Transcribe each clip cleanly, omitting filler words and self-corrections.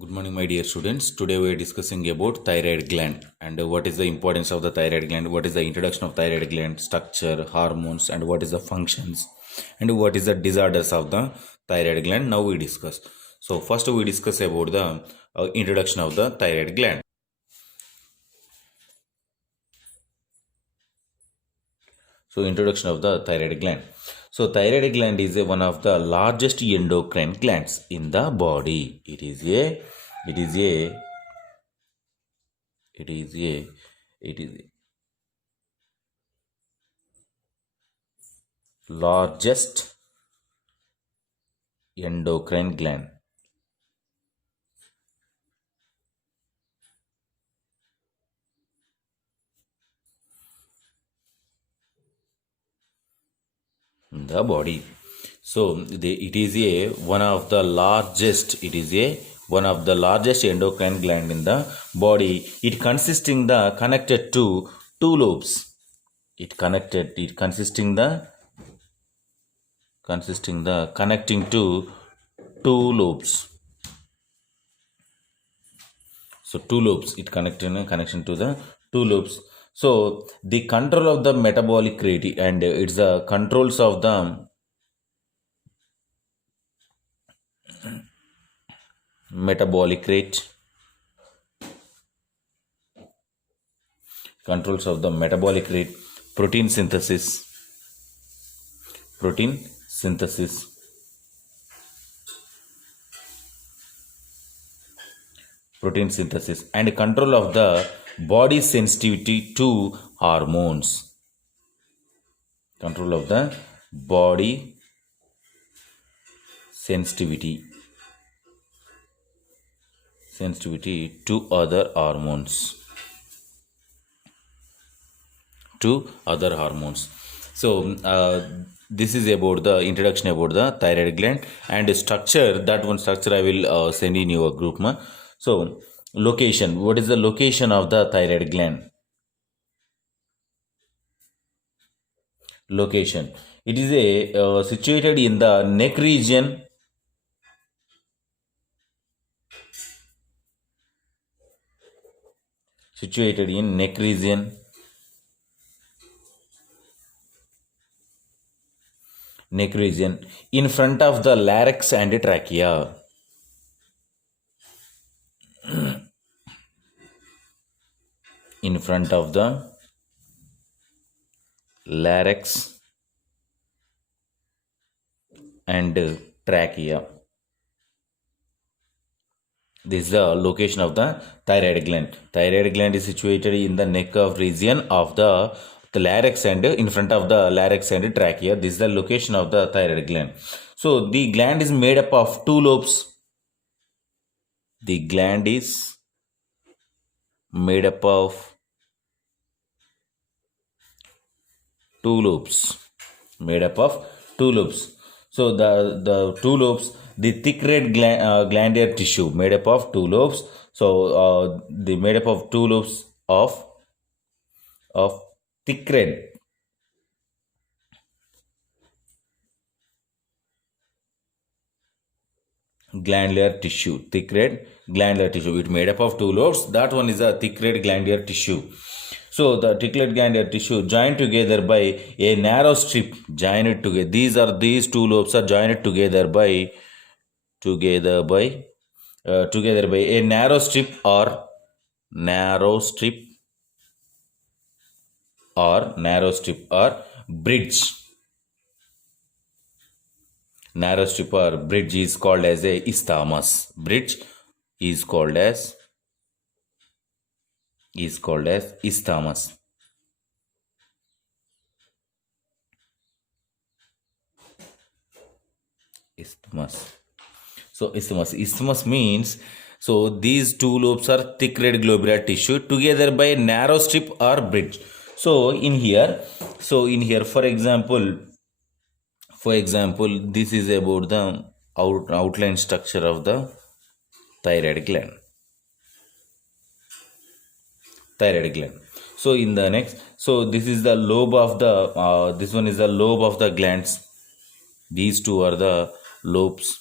Good morning, my dear students. Today we are discussing about thyroid gland and what is the importance of the thyroid gland, what is the introduction of thyroid gland, structure, hormones, and what is the functions, and what is the disorders of the thyroid gland. Now we discuss. So first we discuss about the introduction of the thyroid gland. So introduction of the thyroid gland. So thyroid gland is one of the largest endocrine glands in the body. It is a largest endocrine gland. In the body. So it is a one of the largest. It is a one of the largest endocrine gland in the body. It consisting the connected to two lobes. It consisting the connecting to two lobes. So two lobes. It connecting connection to the two lobes. So the control of the metabolic rate and it's the controls of the metabolic rate, controls of the metabolic rate, protein synthesis, protein synthesis, protein synthesis, and control of the body sensitivity to hormones. Control of the body sensitivity to other hormones. So this is about the introduction about the thyroid gland and structure. That one structure I will send in your group. So location. What is the location of the thyroid gland? Location. It is a situated in the neck region. Situated in neck region. Neck region in front of the larynx and trachea. In front of the larynx and trachea. This is the location of the thyroid gland. Thyroid gland is situated in the neck of region of the larynx and in front of the larynx and trachea. This is the location of the thyroid gland. So the gland is made up of two lobes. The gland is made up of two lobes. So the two lobes, the thick red glandular tissue made up of two lobes. So they made up of two lobes of thick red glandular tissue. Thick red glandular tissue. It made up of two lobes. That one is a thick red glandular tissue. So the thick red glandular tissue joined together by a narrow strip. Joined together. These two lobes are joined together by a narrow strip or bridge. Narrow strip or bridge is called as a isthmus. Bridge is called as isthmus. So isthmus means, so these two lobes are thick red globular tissue together by a narrow strip or bridge. So in here, for example, this is about the outline structure of the thyroid gland. So in the next, so this is the lobe of the this one is the lobe of the glands. These two are the lobes.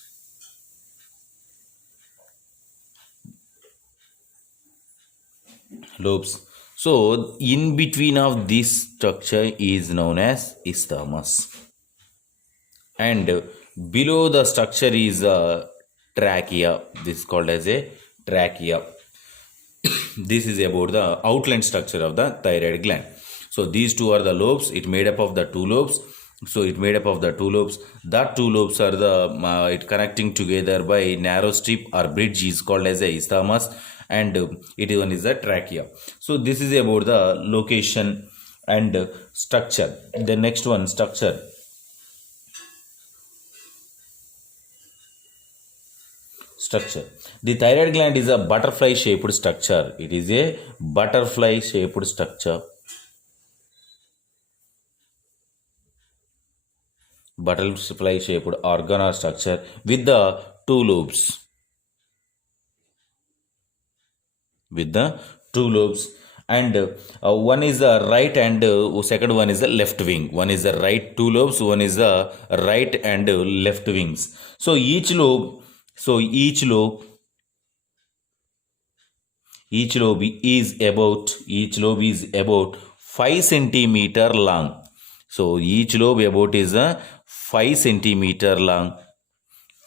lobes. So in between of this structure is known as isthmus, and below the structure is trachea. This is called as a trachea. This is about the outline structure of the thyroid gland. So these two are the lobes. It made up of the two lobes. So it made up of the two lobes. That two lobes are the it connecting together by narrow strip or bridge is called as a isthmus, and it one is the trachea. So this is about the location and structure. The next one, structure. Structure. The thyroid gland is a butterfly shaped structure. It is a butterfly shaped structure. Butterfly shaped organ or structure with the two lobes. With the two lobes, and one is the right and second one is the left wing. One is the right two lobes, one is the right and left wings. So each lobe is about 5 centimeter long. So each lobe about is a 5 centimeter long,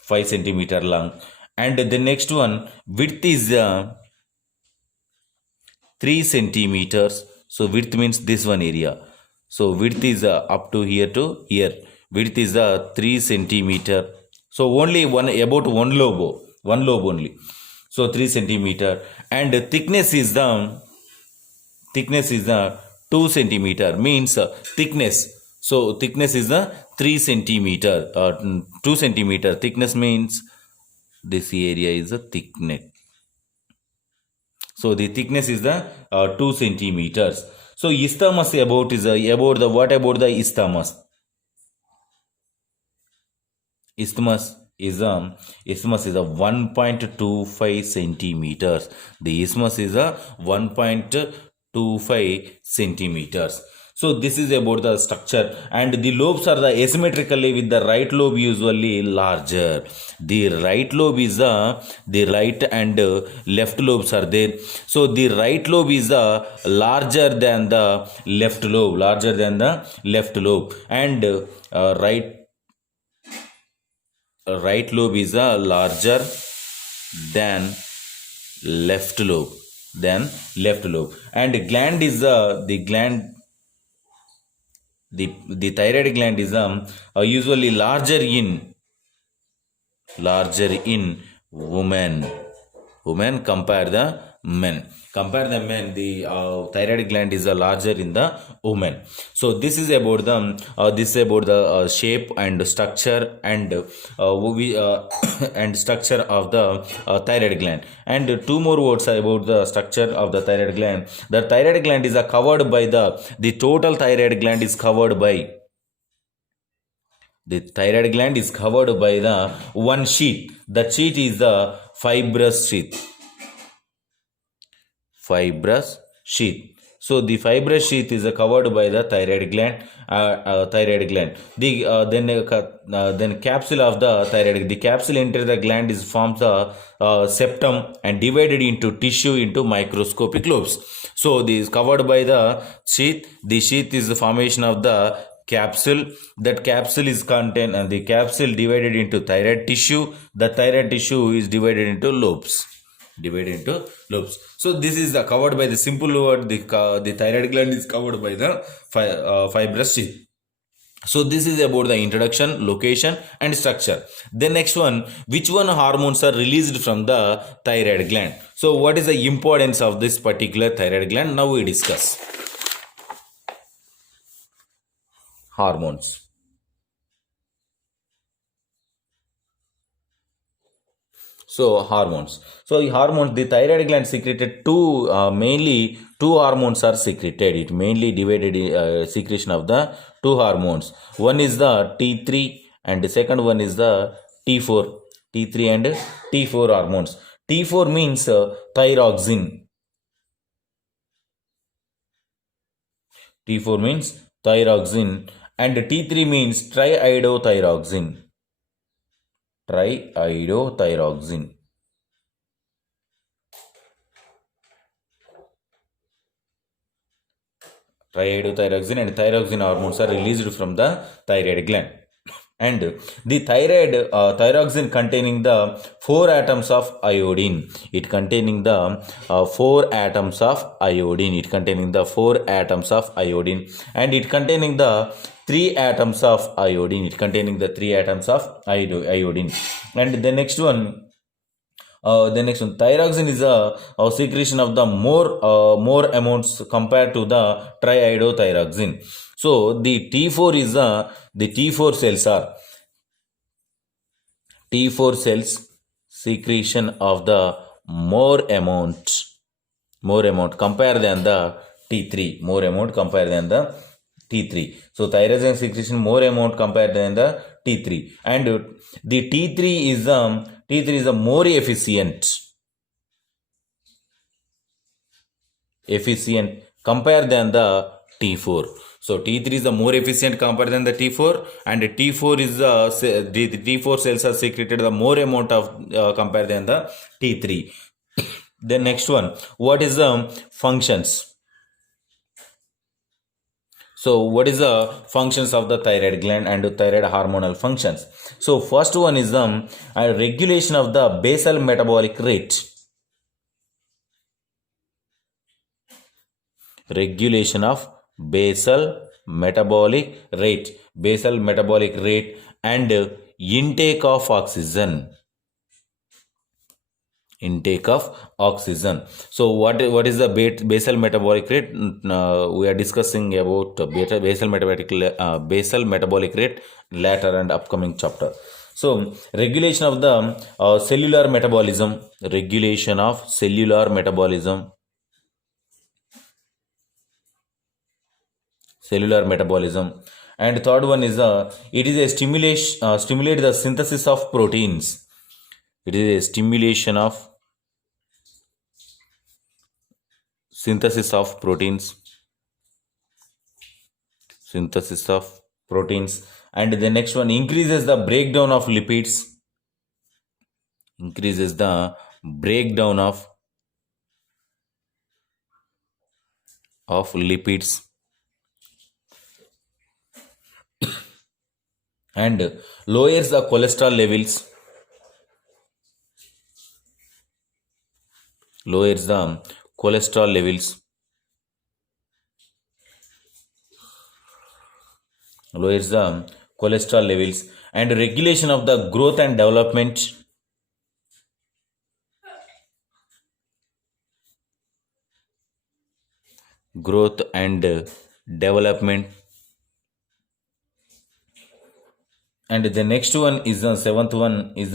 5 centimeter long, and the next one width is 3 centimeters. So width means this one area. So width is up to here to here. Width is 3 centimeter. So only one lobe only. So 3 centimeter, and thickness is the 2 centimeter means thickness. So thickness is the 3 centimeter. 2 centimeter thickness means this area is a thickness. So the thickness is the 2 centimeters. So isthmus about is about the what about the isthmus? Isthmus is a 1.25 centimeters. The isthmus is a 1.25 centimeters. So this is about the structure, and the lobes are the asymmetrically with the right lobe usually larger. The right lobe is the right and left lobes are there. So the right lobe is larger than the left lobe, and right lobe is larger than left lobe, and gland is the thyroid gland is usually larger in women compare the men. The thyroid gland is larger in the woman. So this is about the shape and structure and and structure of the thyroid gland. And two more words about the structure of the thyroid gland. The thyroid gland is covered by the total thyroid gland is covered by the thyroid gland is covered by the one sheath. That sheath is the fibrous sheath. Fibrous sheath. So the fibrous sheath is covered by the thyroid gland. Then capsule of the thyroid. The capsule enters the gland is forms the septum and divided into tissue into microscopic lobes. So this is covered by the sheath. The sheath is the formation of the capsule. That capsule is contained, and the capsule divided into thyroid tissue. The thyroid tissue is divided into lobes. So this is covered by the simple word. The thyroid gland is covered by the fibrous sheath. So this is about the introduction, location, and structure. The next one, which one hormones are released from the thyroid gland? So what is the importance of this particular thyroid gland? Now we discuss hormones. So hormones. So the thyroid gland secreted mainly two hormones are secreted. It mainly divided secretion of the two hormones. One is the T3 and the second one is the T4. T3 and T4 hormones. T4 means thyroxine. T4 means thyroxine, and T3 means triiodothyroxine. Triiodothyroxine. triiodothyroxine and thyroxine hormones are released from the thyroid gland. And the thyroxine containing the four atoms of iodine. It containing the four atoms of iodine. It containing the four atoms of iodine, and it containing the three atoms of iodine. It containing the three atoms of iodine. And the next one, thyroxine is a secretion of the more amounts compared to the triiodothyroxine. So the T4 is the T4 cells are T4 cells secretion of the more amount compare than the T3, more amount compare than the T3. So thyroxine secretion more amount compared than the T3, and the T3 is a more efficient compared than the T4. So T3 is the more efficient compared than the T4, and T4 is the T4 cells are secreted the more amount of compared than the T3. The next one, what is the functions? So what is the functions of the thyroid gland and thyroid hormonal functions? So first one is the regulation of the basal metabolic rate. Regulation of basal metabolic rate and intake of oxygen. So what is the basal metabolic rate? We are discussing about basal metabolic rate later and upcoming chapter. So regulation of the cellular metabolism. And third one is it is a stimulate the synthesis of proteins. It is a stimulation of synthesis of proteins. And the next one, increases the breakdown of lipids. And lowers the cholesterol levels. And regulation of the growth and development. And the next one is the seventh one is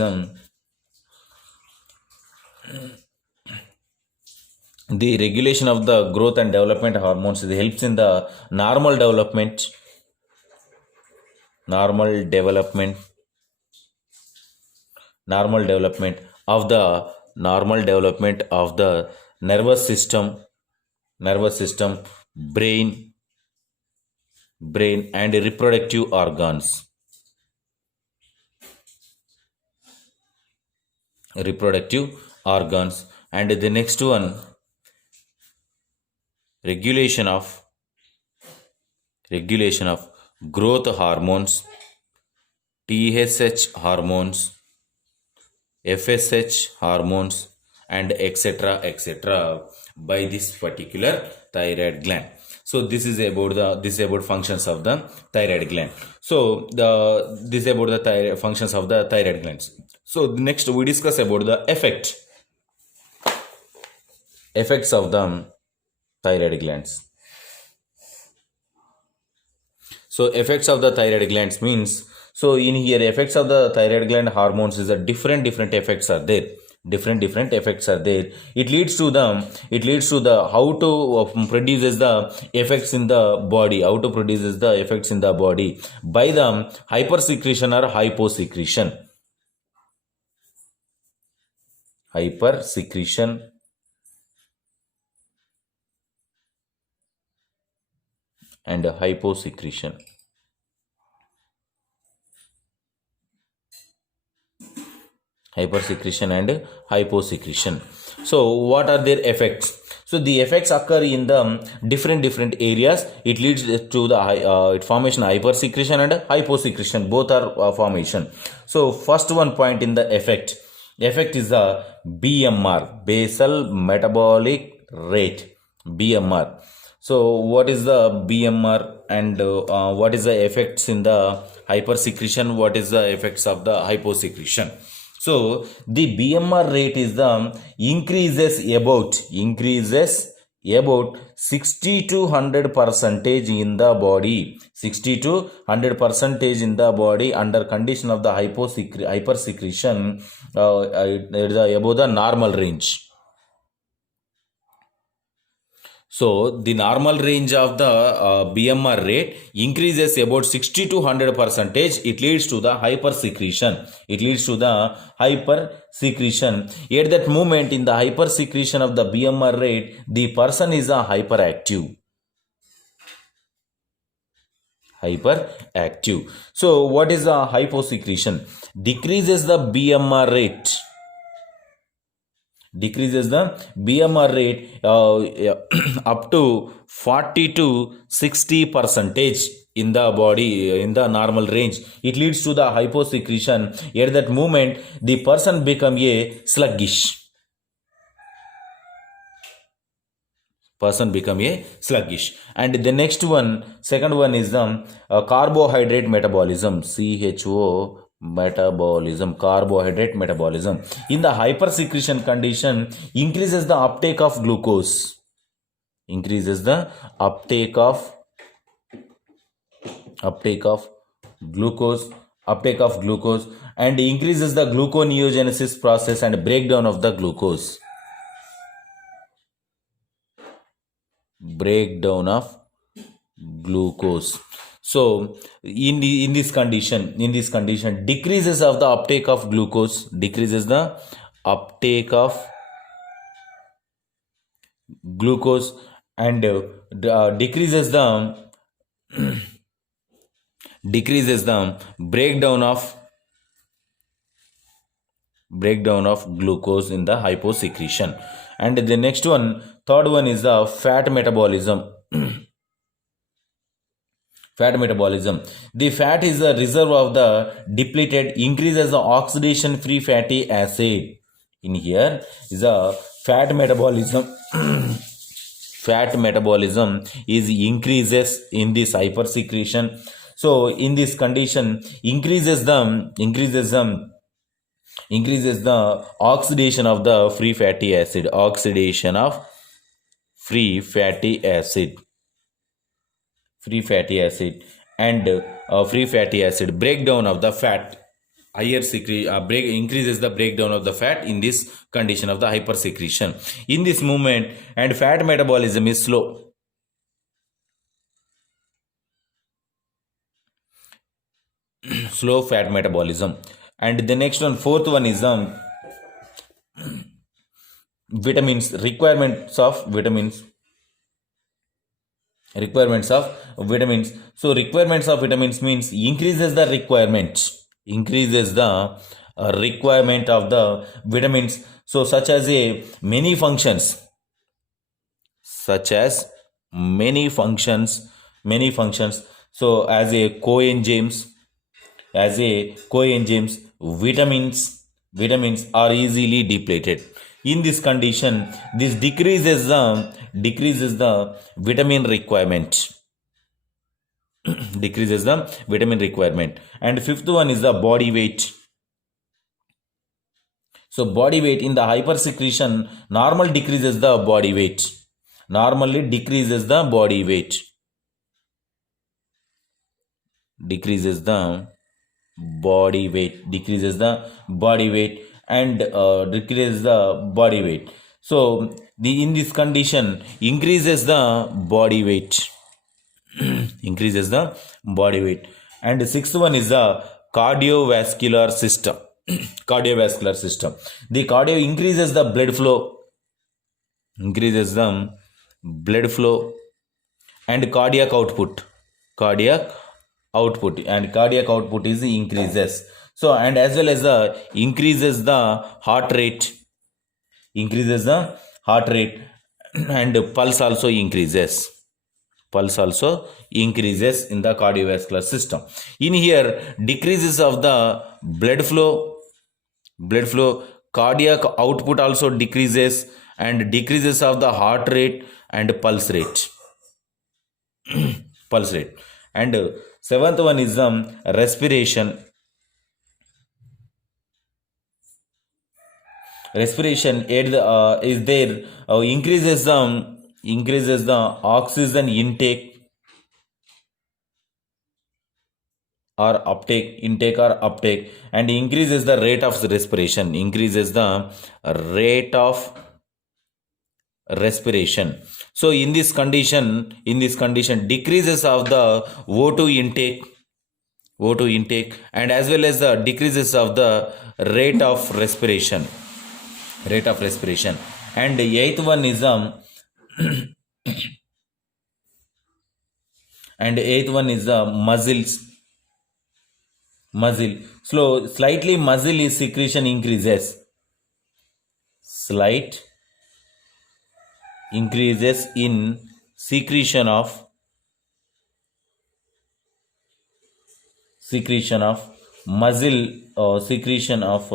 the regulation of the growth and development hormones. It helps in the normal development of the nervous system, brain and reproductive organs. And the next one, regulation of growth hormones, TSH hormones, FSH hormones, and etc. by this particular thyroid gland. So this is about functions of the thyroid gland. So this is about the functions of the thyroid glands. So next we discuss about the effects of the thyroid glands. So effects of the thyroid glands means, so in here effects of the thyroid gland hormones is a different effects are there. It leads to the how to produces the effects in the body, by the hypersecretion or hyposecretion. And hyposecretion. And hyposecretion. So what are their effects? So the effects occur in the different areas. It leads to the formation hypersecretion and hyposecretion. Both are formation. So first one point in the effect. Effect is the BMR, basal metabolic rate. BMR. So what is the BMR and what is the effects in the hypersecretion? What is the effects of the hyposecretion? So the BMR rate is the increases about 60 to 100 percentage in the body, 60 to 100 percentage in the body under condition of the hypersecretion above the normal range. So the normal range of the BMR rate increases about 60 to 100 percentage. It leads to the hypersecretion. It leads to the hypersecretion. At that moment, in the hypersecretion of the BMR rate, the person is a hyperactive. Hyperactive. So what is the hyposecretion? Decreases the BMR rate. Decreases the BMR rate up to 40 to 60 percentage in the body, in the normal range. It leads to the hyposecretion. At that moment, the person become a sluggish. And the next one, second one is the carbohydrate metabolism. CHO metabolism, carbohydrate metabolism. In the hypersecretion condition, increases the uptake of glucose. Increases the uptake of glucose and increases the gluconeogenesis process and breakdown of the glucose. So in this condition, decreases of the uptake of glucose, decreases the uptake of glucose and decreases the breakdown of glucose in the hyposecretion. And the next one, third one is the fat metabolism. Fat metabolism. The fat is a reserve of the depleted, increases the oxidation free fatty acid. In here is a fat metabolism. Fat metabolism is increases in this hypersecretion. So in this condition, increases the oxidation of the free fatty acid. Oxidation of free fatty acid and free fatty acid, breakdown of the fat. Increases the breakdown of the fat in this condition of the hypersecretion. In this movement, and fat metabolism is slow. Slow fat metabolism. And the next one, fourth one is vitamins, requirements of vitamins. So requirements of vitamins means increases the requirement of the vitamins. So such as many functions. So as a coenzymes, vitamins are easily depleted. In this condition, this decreases the vitamin requirement. And fifth one is the body weight. So body weight in the hypersecretion, normally decreases the body weight. Decreases the body weight and decreases the body weight. So in this condition, increases the body weight. And the sixth one is the cardiovascular system. The cardio increases the blood flow. And cardiac output is increases. So and as well as increases the heart rate. and pulse also increases. Pulse also increases in the cardiovascular system. In here, decreases of the blood flow, cardiac output also decreases, and decreases of the heart rate and pulse rate. Pulse rate. And seventh one is respiration. Respiration aid is there, increases the oxygen intake or uptake, and increases the rate of respiration, so in this condition decreases of the O2 intake, and as well as the decreases of the rate of respiration. And the eighth one is muscle. Slightly muscle is secretion increases. Slight increases in secretion of muscle, secretion of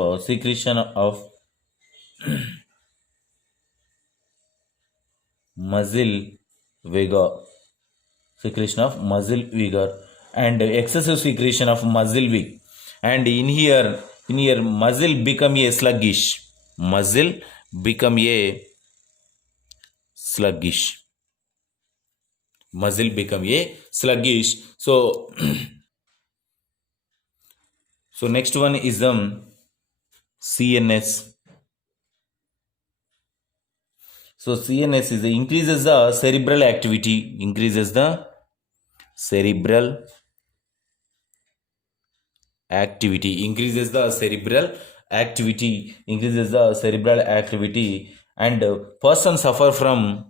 muscle vigor, and excessive secretion of muscle vigor, and in here muscle become a sluggish. So so next one is CNS. So CNS is increases the cerebral activity, increases the cerebral activity, and person suffer from,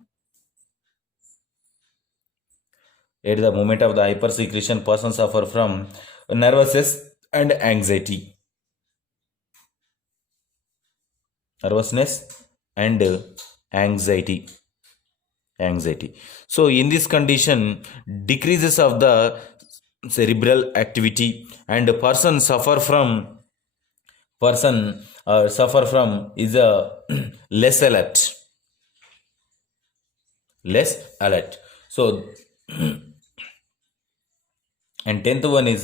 at the moment of the hypersecretion, person suffer from nervousness and anxiety. So in this condition, decreases of the cerebral activity, and person suffer from is a less alert. So and tenth one is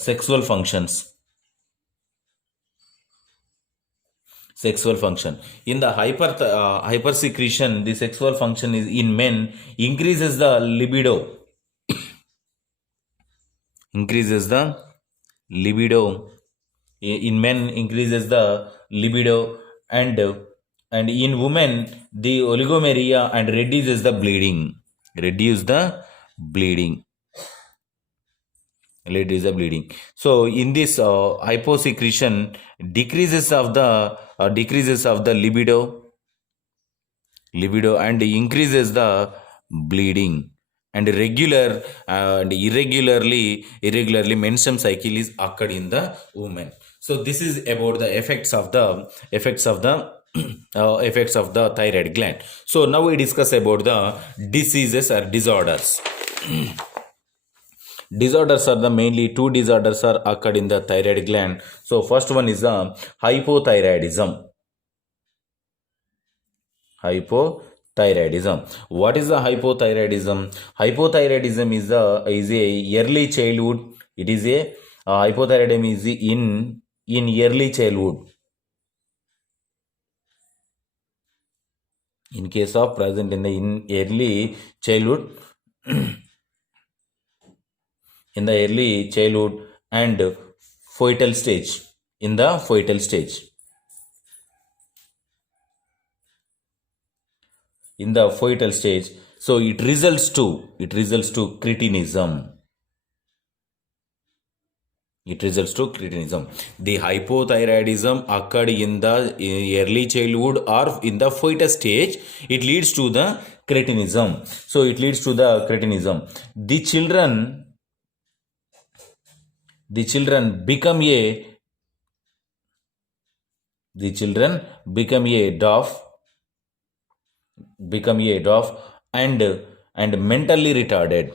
sexual functions. In the hypersecretion, the sexual function is in men increases the libido. In men increases the libido, and in women the oligomeria, and reduces the bleeding. So in this hyposecretion, decreases of the libido, and increases the bleeding, and regular and irregularly menstrual cycle is occurred in the woman. So this is about the effects of the thyroid gland. So now we discuss about the diseases or disorders. Disorders are the mainly two disorders are occurred in the thyroid gland. So first one is the hypothyroidism. What is the hypothyroidism? Hypothyroidism is a early childhood. It is a hypothyroidism is in early childhood. In case of present in early childhood, and fetal stage. So it results to cretinism. The hypothyroidism occurred in the early childhood or in the fetus stage. It leads to the cretinism. The children become a daft become a dwarf and mentally retarded.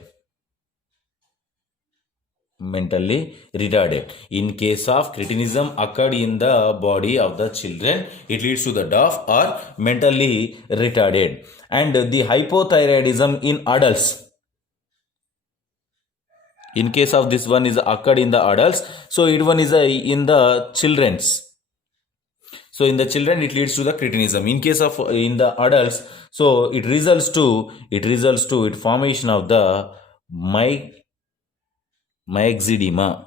Mentally retarded. In case of cretinism occurred in the body of the children, it leads to the deaf or mentally retarded. And the hypothyroidism in adults. In case of this one is occurred in the adults, so it one is in the children's. So in the children it leads to the cretinism. In case of in the adults, so it results to it formation of the myxedema.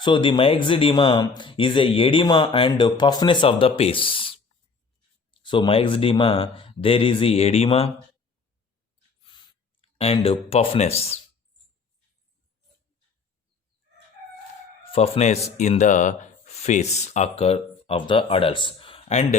So the myxedema is a edema and puffness of the face. So myxedema, there is the edema and puffness in the face occur of the adults, and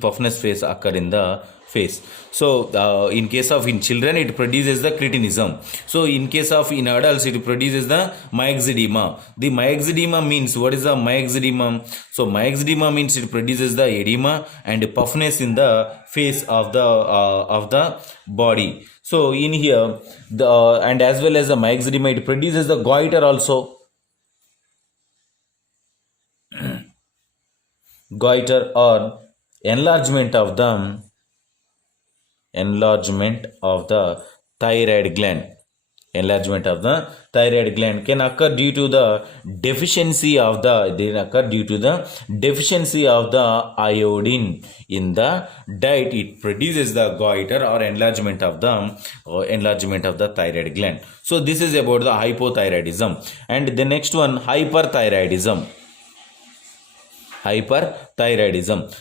puffness face occur in the face. So in case of in children it produces the cretinism. So in case of in adults it produces the myxedema. The myxedema means, what is the myxedema? So myxedema means it produces the edema and puffness in the face of the body. So in here the and as well as the myxedema, it produces the goiter also. Goiter or enlargement of the thyroid gland. Enlargement of the thyroid gland can occur due to the deficiency of the iodine in the diet. It produces the goiter or enlargement of the thyroid gland. So this is about the hypothyroidism. And the next one, hyperthyroidism.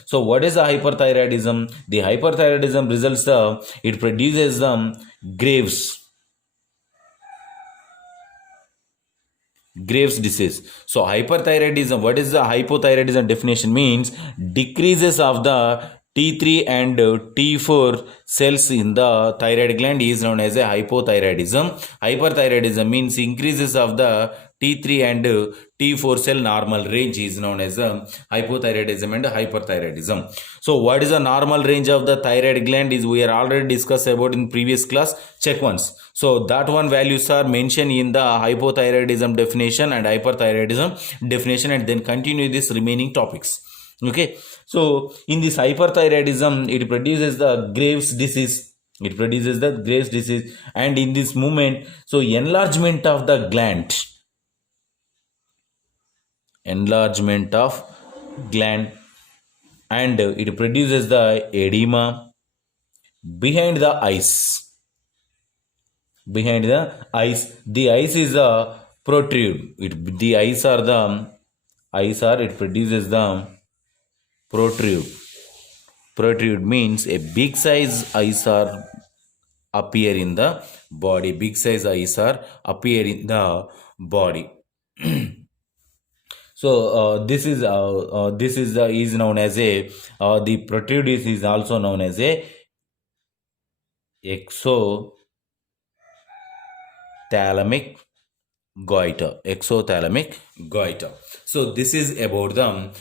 So what is the hyperthyroidism? The hyperthyroidism results it produces Graves disease. So hyperthyroidism, what is the hypothyroidism definition? Means decreases of the T3 and T4 cells in the thyroid gland is known as a hypothyroidism. Hyperthyroidism means increases of the T3 and T4 cell normal range is known as hypothyroidism and hyperthyroidism. So what is the normal range of the thyroid gland is we are already discussed about in previous class. Check once. So that one values are mentioned in the hypothyroidism definition and hyperthyroidism definition, and then continue this remaining topics. Okay. So in this hyperthyroidism, it produces the Graves disease. And in this movement, so enlargement of the gland. And it produces the edema behind the eyes. The eyes is a protrude. It produces the protrude. Protrude means a big size eyes are appear in the body. So this is known as a the protrude is also known as a exothalamic goiter. So this is about the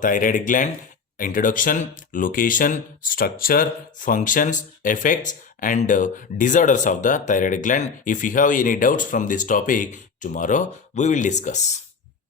thyroid gland, introduction, location, structure, functions, effects, and disorders of the thyroid gland. If you have any doubts from this topic, tomorrow we will discuss.